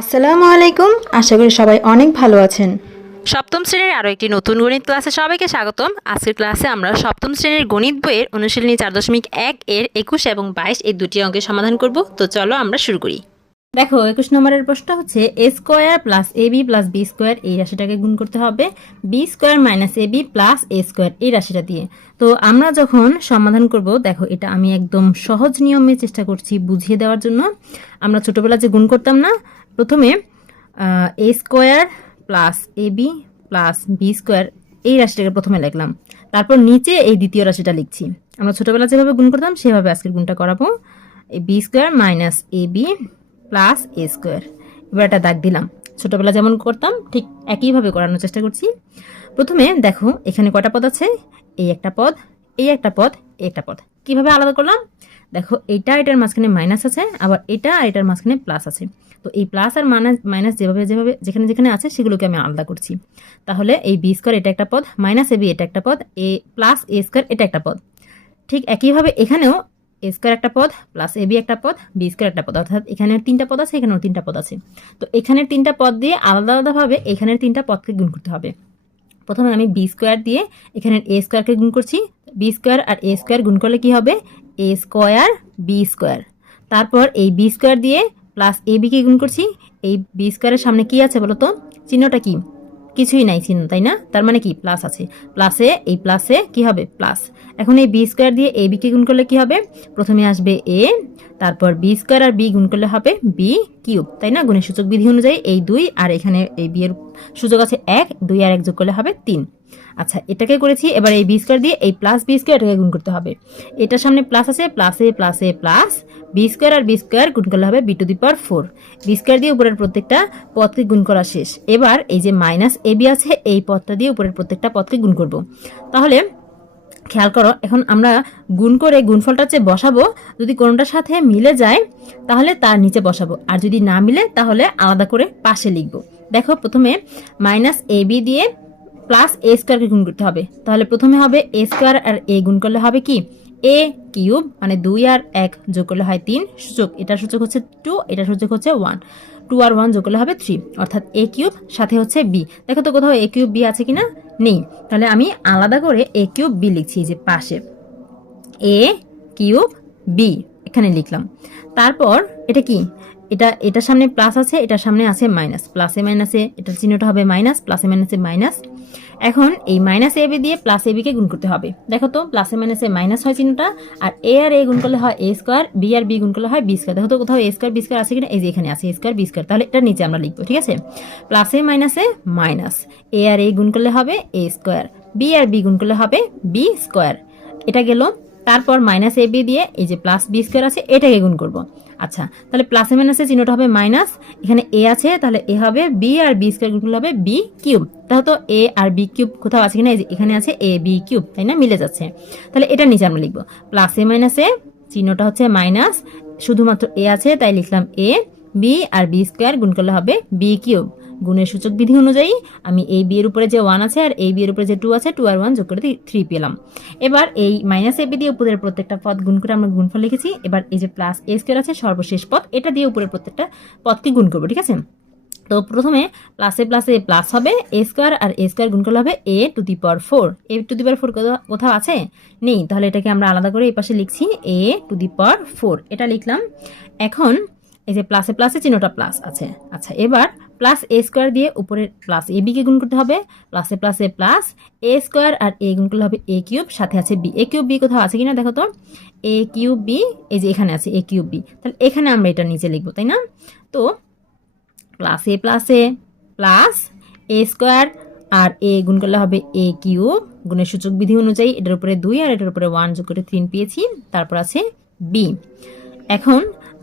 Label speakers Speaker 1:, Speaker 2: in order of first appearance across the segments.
Speaker 1: আসসালামু আলাইকুম। আশা করি সবাই অনেক ভালো আছেন।
Speaker 2: সপ্তম শ্রেণির আরও একটি নতুন গণিত ক্লাসে সবাইকে স্বাগতম। আজকের ক্লাসে আমরা সপ্তম শ্রেণির গণিত বইয়ের অনুশীলনী চার দশমিক এক এর একুশ এবং বাইশ এই দুটি অঙ্কের সমাধান করব। তো চলো আমরা শুরু করি। দেখো একুশ নম্বরের প্রশ্ন হচ্ছে A square plus A B plus B square এই রাশিটাকে গুণ করতে হবে। B square minus A B plus A square এই রাশিটা দিয়ে। তো আমরা যখন সমাধান করব দেখো এটা আমি একদম সহজ নিয়মে চেষ্টা করছি বুঝিয়ে দেওয়ার জন্য। আমরা ছোটোবেলা যে গুণ করতাম না প্রথমে A square plus A B plus B square এই রাশিটাকে প্রথমে লিখলাম তারপর নিচে এই দ্বিতীয় রাশিটা লিখছি। আমরা ছোটবেলা যেভাবে গুণ করতাম, সেভাবে আজকের গুণটা করাবো। এই B square minus A B plus A square এবার একটা দাগ দিলাম। ছোটোবেলা যেমন করতাম, ঠিক একইভাবে করানোর চেষ্টা করছি। প্রথমে দেখো, এখানে কটা পদ আছে? এই একটা পদ এই একটা পদ এই একটা পদ। কীভাবে আলাদা করলাম? দেখো, এটা এটার মাঝখানে মাইনাস আছে, আবার এটা আর এটার মাঝখানে প্লাস আছে। তো এই প্লাস আর মাইনাস মাইনাস যেভাবে যেভাবে, যেখানে যেখানে আছে, সেগুলোকে আমি আলাদা করছি। তাহলে এই বি স্কোয়ার এটা একটা পদ মাইনাস এ বি এটা একটা পদ এ প্লাস এ স্কোয়ার এটা একটা পদ। ঠিক একইভাবে এখানেও এ স্কোয়ার একটা পদ প্লাস এ বি একটা পদ বি স্কোয়ার একটা পদ। অর্থাৎ এখানে তিনটা পদ আছে, এখানেও তিনটা পদ আছে। তো এখানের তিনটা পদ দিয়ে আলাদা আলাদাভাবে এখানের তিনটা পদকে গুণ করতে হবে। প্রথমে আমি বি স্কোয়ার দিয়ে এখানে এ স্কোয়ারকে গুণ করছি। বি স্কোয়ার আর এ স্কোয়ার গুণ করলে কি হবে? এ স্কোয়ার বি স্কোয়ার তারপর এই বি স্কোয়ার দিয়ে প্লাস এ বিকে গুণ করছি। এই বি স্কোয়ারের সামনে কি আছে বলো তো চিহ্নটা কি? কিছুই নাই চিহ্ন, তাই না? তার মানে কি? প্লাস আছে। প্লাসে এই প্লাসে কি হবে? প্লাস এখন এই বি স্কোয়ার দিয়ে এ বিকে গুণ করলে কি হবে? প্রথমে আসবে এ তারপর বি স্কোয়ার আর বি গুণ করলে হবে বি কিউব তাই না? গুণের সূচক বিধি অনুযায়ী এই দুই আর এখানে এই বি এর সূচক আছে এক, দুই আর এক যোগ করলে হবে তিন। আচ্ছা এটাকে করেছি, এবার এই বি স্কোয়ার দিয়ে এই প্লাস বি স্কোয়ার এটাকে গুণ করতে হবে। এটার সামনে প্লাস আছে প্লাসে প্লাসে প্লাস বি স্কোয়ার আর বি স্কোয়ার গুণ করলে হবে B to the power four B square দিয়ে উপরের প্রত্যেকটা পদকে গুণ করা শেষ। এবার এই যে মাইনাস এ বি আছে, এই পদটা দিয়ে উপরের প্রত্যেকটা পদকে গুণ করব। তাহলে খেয়াল করো, এখন আমরা গুণ করে গুণফলটা হচ্ছে বসাবো, যদি কোনোটার সাথে মিলে যায়, তাহলে তার নিচে বসাবো। আর যদি না মিলে, তাহলে আলাদা করে পাশে লিখব। দেখো, প্রথমে মাইনাস এ বি দিয়ে প্লাস এ স্কোয়ারকে গুণ করতে হবে। তাহলে প্রথমে হবে এ স্কোয়ার আর এ গুণ করলে হবে কি? এ কিউব মানে দুই আর এক যোগ করলে হয় তিন, সূচক। এটার সূচক হচ্ছে টু এটার সূচক হচ্ছে ওয়ান টু আর ওয়ান যোগ করলে হবে থ্রি অর্থাৎ এ কিউব সাথে হচ্ছে বি দেখো তো কোথাও এ কিউব বি আছে কিনা? নেই। তাহলে আমি আলাদা করে এ কিউব বি লিখছি যে পাশে। এ কিউব বি এখানে লিখলাম। তারপর এটা কি? এটা, এটার সামনে প্লাস আছে, এটার সামনে আছে মাইনাস প্লাসে মাইনাসে এটার চিহ্নটা হবে মাইনাস প্লাসে মাইনাসে মাইনাস এখন এই মাইনাস এ বি দিয়ে প্লাস এ বিকে গুণ করতে হবে। দেখো তো প্লাসে মাইনাসে মাইনাস হয় চিহ্নটা, আর এ আর এ গুণ করলে হয় এ স্কোয়ার বি আর বি গুণ করলে হয় বি স্কোয়ার দেখো তো কোথাও এ স্কোয়ার বি স্কোয়ার আছে কিনা? এই যে এখানে আছে এ স্কোয়ার বি স্কোয়ার তাহলে এটা নিচে আমরা লিখব, ঠিক আছে? প্লাসে মাইনাসে মাইনাস এ আর এ গুণ করলে হবে এ স্কোয়ার বি আর বি গুণ করলে হবে বি স্কোয়ার এটা গেল, তারপর মাইনাস এ বি দিয়ে এই যে প্লাস বি স্কোয়ার আছে, এটাকে গুণ করব। আচ্ছা তাহলে প্লাসে মাইনাসে চিহ্নটা হবে মাইনাস এখানে এ আছে, তাহলে এ হবে বি আর বি স্কোয়ার গুণ হবে বি কিউব তাহলে তো এ আর বি কিউব কোথাও আছে কিনা? এখানে আছে এ বি কিউব তাই না? মিলে যাচ্ছে। তাহলে এটা নিচে আমরা লিখব। প্লাসে মাইনাসে চিহ্নটা হচ্ছে মাইনাস শুধুমাত্র এ আছে, তাই লিখলাম এ বি আর বি স্কোয়ার গুণ করলে হবে বি কিউব গুণের সূচক বিধি অনুযায়ী আমি এই বি এর উপরে যে ওয়ান আছে আর এই বি এর উপরে যে টু আছে টু আর ওয়ান যোগ করে থ্রি পেলাম। এবার এই মাইনাস এ বি দিয়ে উপরের প্রত্যেকটা পদ গুণ করে আমরা গুণফল লিখেছি। এবার এই যে প্লাস এ স্কোয়ার আছে, সর্বশেষ পদ, এটা দিয়ে উপরের প্রত্যেকটা পদকে গুণ করব, ঠিক আছে? তো প্রথমে প্লাসে প্লাসে প্লাস হবে এ স্কোয়ার আর এ স্কোয়ার গুণ করলে হবে A to the power four A to the power four কোথাও আছে? নেই। তাহলে এটাকে আমরা আলাদা করে এই পাশে লিখছি এ টু দি পাওয়ার ফোর এটা লিখলাম। এখন এই যে প্লাসে প্লাসে চিহ্নটা প্লাস আছে। আচ্ছা এবার প্লাস এ স্কোয়ার দিয়ে উপরে প্লাস এ বিকে গুণ করতে হবে। প্লাসে প্লাসে প্লাস এ স্কোয়ার আর এ গুণ করলে হবে এ কিউব সাথে আছে বি এ কিউব বি কোথাও আছে কিনা দেখো তো? এ কিউব বি এই যে এখানে আছে এ কিউব বি তাহলে এখানে আমরা এটা নিচে লিখব, তাই না? তো plus plus plus A square R A গুণ করলে হবে এ কিউব গুণের সূচক বিধি অনুযায়ী এটার উপরে দুই আর এটার উপরে ওয়ান যোগ করে তিন পেয়েছি, তারপর আছে বি এখন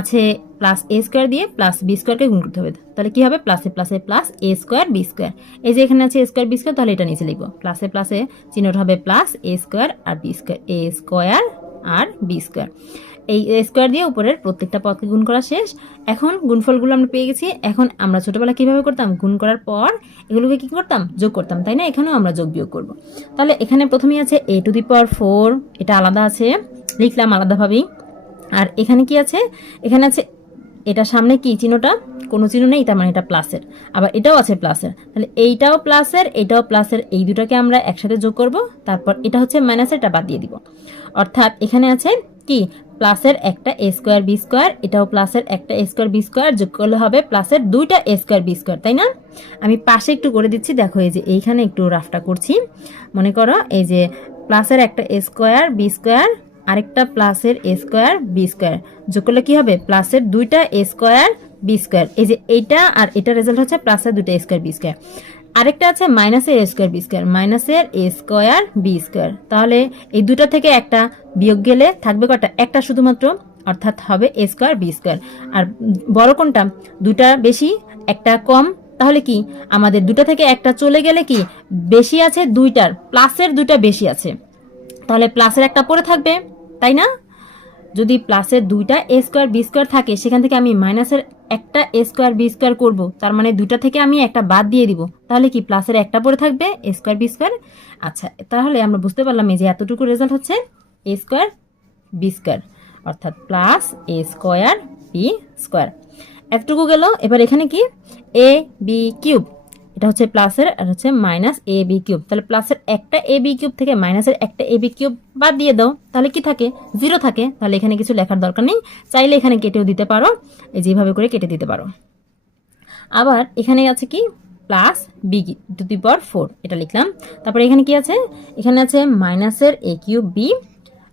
Speaker 2: আছে প্লাস এ স্কোয়ার দিয়ে প্লাস বি স্কোয়ারকে গুণ করতে হবে। তাহলে কি হবে? প্লাসে প্লাসে plus A square B square এই যে এখানে আছে এ স্কোয়ার বি স্কোয়ার তাহলে এটা নিচে লিখব। প্লাসে প্লাসে চিহ্নটা হবে প্লাস এ স্কোয়ার আর বি স্কোয়ার এ স্কোয়ার আর বি স্কোয়ার এই স্কোয়ার দিয়ে উপরের প্রত্যেকটা পদকে গুণ করা শেষ। এখন গুণফলগুলো আমরা পেয়ে গেছি। এখন আমরা ছোটবেলা কীভাবে করতাম? গুণ করার পর এগুলোকে কী করতাম? যোগ করতাম, তাই না? এখানেও আমরা যোগ বিয়োগ করব। তাহলে এখানে প্রথমেই আছে এ টু দি পাওয়ার ফোর এটা আলাদা আছে। লিখলাম আলাদাভাবেই। আর এখানে কি আছে? এখানে আছে, এটা সামনে কি চিহ্নটা? কোনো চিহ্ন নেই, তার মানে এটা প্লাসের আবার এটাও আছে প্লাসের তাহলে এইটাও প্লাসের এটাও প্লাসের এই দুটাকে আমরা একসাথে যোগ করব। তারপর এটা হচ্ছে মাইনাসের এটা বাদ দিয়ে দিব। অর্থাৎ এখানে আছে কি? প্লাসের একটা এ স্কোয়ার বি স্কোয়ার এটাও প্লাসের একটা এ স্কোয়ার বি স্কোয়ার যোগ করলে হবে প্লাসের দুইটা এ স্কোয়ার বি স্কোয়ার তাই না? আমি পাশে একটু করে দিচ্ছি, দেখো এই যে এইখানে একটু রাফটা করছি। মনে করো এই যে প্লাসের একটা এ স্কোয়ার বি স্কোয়ার আরেকটা প্লাসের এ স্কোয়ার বি স্কোয়ার যোগ করলে কি হবে? প্লাসের দুইটা এ স্কোয়ার বি স্কোয়ার এই যে এইটা আর এটা রেজাল্ট হচ্ছে প্লাসের দুইটা স্কোয়ার বি স্কোয়ার আরেকটা আছে মাইনাসের এ স্কোয়ার বি স্কোয়ার মাইনাসের এ স্কোয়ার বি স্কোয়ার তাহলে এই দুটা থেকে একটা বিয়োগ গেলে থাকবে কটা একটা শুধুমাত্র, অর্থাৎ হবে এ স্কোয়ার বি স্কোয়ার আর বড় কোনটা? দুটা বেশি, একটা কম। তাহলে কি? আমাদের দুটা থেকে একটা চলে গেলে কি? বেশি আছে দুইটার প্লাসের দুইটা বেশি আছে। তাহলে প্লাসের একটা পরে থাকবে। তাই না? যদি প্লাসের দুইটা এ স্কোয়ার বি স্কোয়ার থাকে, সেখান থেকে আমি মাইনাসের একটা এ স্কোয়ার বি স্কোয়ার করব। তার মানে দুইটা থেকে আমি একটা বাদ দিয়ে দিব। তাহলে কি প্লাসের একটা পরে থাকবে এ স্কোয়ার বি স্কোয়ার আচ্ছা তাহলে আমরা বুঝতে পারলাম এই যে এতটুকু রেজাল্ট হচ্ছে এ স্কোয়ার বি স্কোয়ার অর্থাৎ plus A square B square এতটুকু গেল, এবার এখানে কি? এ বি কিউব এটা হচ্ছে প্লাসের আর হচ্ছে মাইনাস এ বি কিউব। তাহলে প্লাসের একটা এ বি কিউব থেকে মাইনাসের একটা এ বি কিউব বাদ দিয়ে দাও, তাহলে কি থাকে? জিরো থাকে। তাহলে এখানে কিছু লেখার দরকার নেই। চাইলে এখানে কেটেও দিতে পারো। এই যেভাবে করে কেটে দিতে পারো। আবার এখানে আছে কি? Plus B to the power four. এটা লিখলাম। তারপরে এখানে কি আছে? এখানে আছে মাইনাসের এ কিউব বি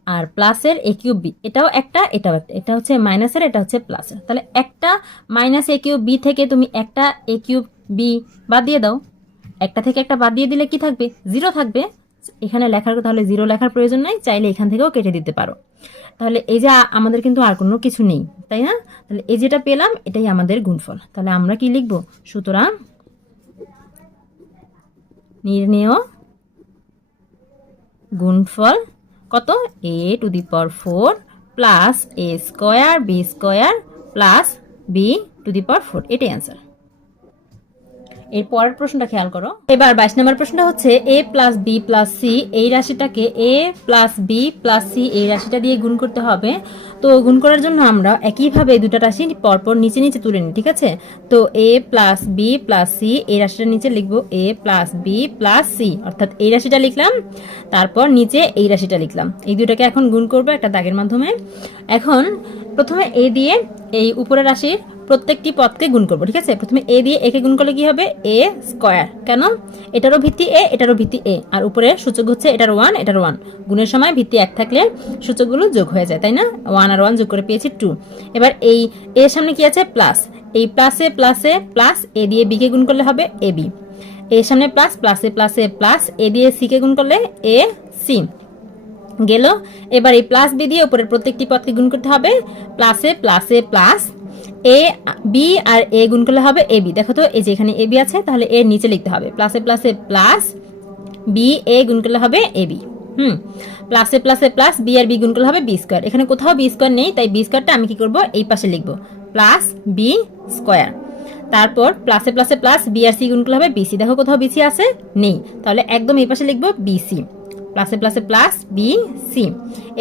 Speaker 2: আর প্লাসের এ কিউব বি। এটাও একটা এটাও একটা। এটা হচ্ছে মাইনাসের, এটা হচ্ছে প্লাসের। তাহলে একটা মাইনাস এ কিউব বি থেকে তুমি একটা এ কিউব বি বাদ দিয়ে দাও। একটা থেকে একটা বাদ দিয়ে দিলে কি থাকবে? জিরো থাকবে। এখানে লেখার তাহলে জিরো লেখার প্রয়োজন নাই, চাইলে এখান থেকেও কেটে দিতে পারো। তাহলে এই যে আমাদের কিন্তু আর কোনো কিছু নেই, তাই না? তাহলে এই যেটা পেলাম, এটাই আমাদের গুণফল। তাহলে আমরা কি লিখব? সুতরাং নির্ণেয় গুণফল কত? A to the power four plus A square B square plus B to the power four এটাই অ্যান্সার এর পরের প্রশ্নটা খেয়াল করো। এবার বাইশ নম্বর প্রশ্নটা হচ্ছে A plus B plus C এই রাশিটাকে A plus B plus C এই রাশিটা দিয়ে গুণ করতে হবে। তো গুণ করার জন্য আমরা একইভাবে দুটো রাশি পরপর নিচে নিচে তুলে নিই, ঠিক আছে? তো A plus B plus C এই রাশিটা নিচে লিখব A plus B plus C অর্থাৎ এই রাশিটা লিখলাম, তারপর নিচে এই রাশিটা লিখলাম। এই দুটাকে এখন গুণ করব একটা দাগের মাধ্যমে। এখন প্রথমে এ দিয়ে এই উপরের রাশির প্রত্যেকটি পদকে গুণ করব, ঠিক আছে? প্রথমে এ দিয়ে একে গুণ করলে কি হবে? এ স্কোয়ার কেন? এটারও ভিত্তি এ এটারও ভিত্তি এ আর উপরে সূচক হচ্ছে এটার ওয়ান এটার ওয়ান গুণের সময় ভিত্তি এক থাকলে সূচকগুলো যোগ হয়ে যায়, তাই না? ওয়ান আর ওয়ান যোগ করে পেয়েছি টু এবার এই এর সামনে কি আছে? প্লাস এই প্লাসে প্লাসে প্লাস এ দিয়ে বিকে গুণ করলে হবে এ বি এর সামনে প্লাস প্লাসে প্লাসে প্লাস এ দিয়ে সিকে গুণ করলে এ সি গেল। এবার এই প্লাস বি দিয়ে উপরের প্রত্যেকটি পদকে গুণ করতে হবে। প্লাসে প্লাসে plus A B R A গুণ করলে হবে এ বি দেখো তো, এই যে এখানে এ বি আছে, তাহলে এর নিচে লিখতে হবে। প্লাসে প্লাসে প্লাস বি এ গুণ করলে হবে এ বি হুম? প্লাসে প্লাসে প্লাস বি আর বি গুণ করলে হবে বি স্কোয়ার এখানে কোথাও বি স্কোয়ার নেই, তাই বি স্কোয়ারটা আমি কি করব? এই পাশে লিখব। প্লাস বি স্কোয়ার তারপর প্লাসে প্লাসে প্লাস বি আর সি গুণ করলে হবে বিসি দেখো কোথাও বিসি আছে? নেই। তাহলে একদম এই পাশে লিখব বিসি প্লাসে প্লাসে প্লাস বি সি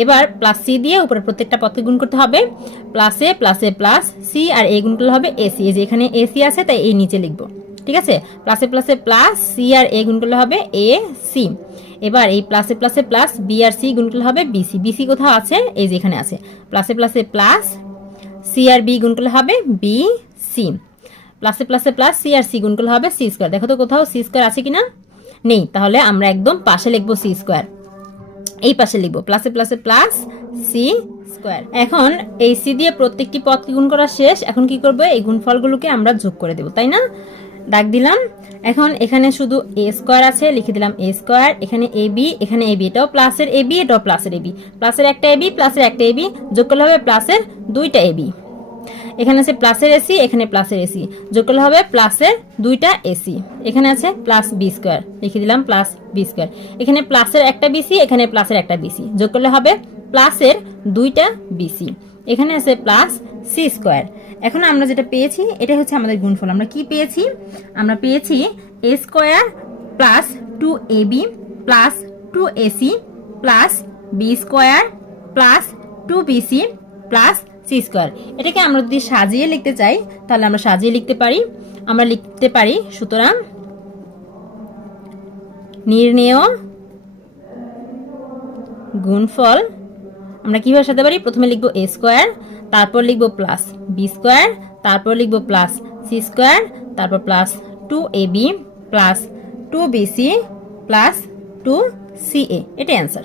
Speaker 2: এবার প্লাস সি দিয়ে উপরে প্রত্যেকটা পদকে গুণ করতে হবে প্লাসে প্লাসে প্লাস সি আর এ গুণ করলে হবে এসি এই যে এখানে এসি আছে তাই এই নিচে লিখব ঠিক আছে প্লাসে প্লাসে প্লাস সি আর এ গুণ করলে হবে এ সি এবার এই প্লাসে প্লাসে প্লাস বি আর সি গুণ করলে হবে বিসি বিসি কোথাও আছে এই যে এখানে আছে প্লাসে প্লাসে প্লাস সি আর বি গুণ করলে হবে বি সি প্লাসে প্লাসে প্লাস সি আর সি গুণ করলে হবে সি স্কোয়ার দেখো তো কোথাও সি স্কোয়ার আছে কিনা নেই, তাহলে আমরা একদম পাশে লিখব সি স্কোয়ার এই পাশে লিখব প্লাসে প্লাসে প্লাস সি স্কোয়ার এখন এই সি দিয়ে প্রত্যেকটি পদকে গুণ করা শেষ, এখন কি করব? এই গুণফলগুলোকে আমরা যোগ করে দেবো, তাই না? ডাক দিলাম। এখন এখানে শুধু এ স্কোয়ার আছে, লিখে দিলাম এ স্কোয়ার এখানে এ বি এখানে এ বি এটাও প্লাসের এ বি এটাও প্লাসের এ বি প্লাসের একটা এ বি প্লাসের একটা এ বি যোগ করলে হবে প্লাসের দুইটা এ বি এখানে আছে প্লাসের এসি এখানে প্লাসের এসি যোগ করলে হবে প্লাসের দুইটা এসি এখানে আছে প্লাস বি স্কোয়ার লিখে দিলাম প্লাস বি স্কোয়ার এখানে প্লাসের একটা বিসি এখানে প্লাসের একটা বিসি যোগ করলে হবে প্লাসের দুইটা বিসি এখানে আছে প্লাস সি স্কোয়ার এখন আমরা যেটা পেয়েছি এটা হচ্ছে আমাদের গুণফল। আমরা কি পেয়েছি? আমরা পেয়েছি A square plus two A B plus two AC plus B square plus two BC plus C square. এটাকে আমরা যদি সাজিয়ে লিখতে চাই, তাহলে আমরা সাজিয়ে লিখতে পারি। আমরা লিখতে পারি, সুতরাং নির্ণেয় গুণফল, আমরা কীভাবে সাজাতে পারি? প্রথমে লিখব এ স্কোয়ার, তারপর লিখব প্লাস বি স্কোয়ার, তারপর লিখব প্লাস সি স্কোয়ার, তারপর plus two A B, plus two B C, plus two C A. এটাই অ্যান্সার